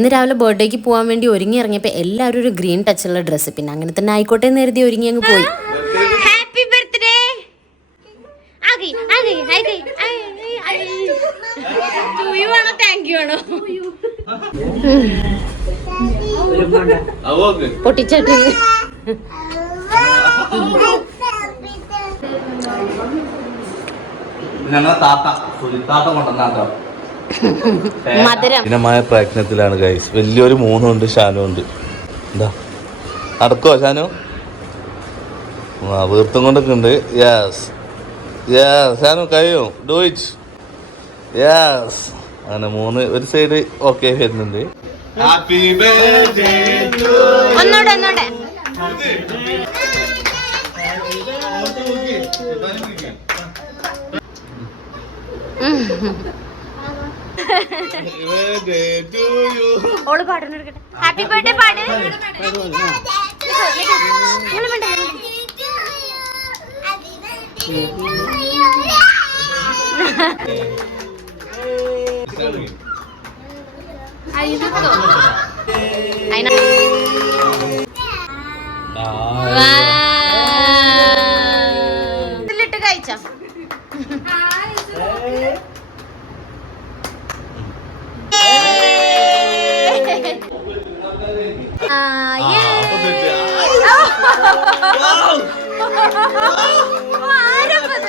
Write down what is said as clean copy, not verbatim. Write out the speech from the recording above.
ഇന്ന് രാവിലെ ബർത്ത്ഡേക്ക് പോകാൻ വേണ്ടി ഒരുങ്ങി ഇറങ്ങിയപ്പോൾ എല്ലാവരും ഒരു ഗ്രീൻ ടച്ചുള്ള ഡ്രസ്സ്, പിന്നെ അങ്ങനെ തന്നെ ആയിക്കോട്ടെ എന്ന് കരുതി ഒരുങ്ങി അങ്ങ് പോയി. Happy birthday. പൊട്ടിച്ചിട്ട് മധുരമായ പ്രയത്നത്തിലാണ് ഗൈസ്. വലിയൊരു 3 ഉണ്ട്, ഷാനു ഉണ്ട്. എന്താ നടക്കോ ഷാനു? വീർത്തും കൊണ്ടൊക്കെ ഉണ്ട്. യെസ് യെസ് ഷാനു കഴിയും. Do it. യെസ്. അങ്ങനെ 3 ഒരു സൈഡ് ഓക്കെ വരുന്നുണ്ട്. ഹാപ്പി ബർത്ത്ഡേ ടു ഒന്നോടെ ഓള് പാടുന്നെടുക്കട്ടെ. ഹാപ്പി ബർത്ത്ഡേ പാട്. ഇതിലിട്ട് കഴിച്ച ആരപ്പത്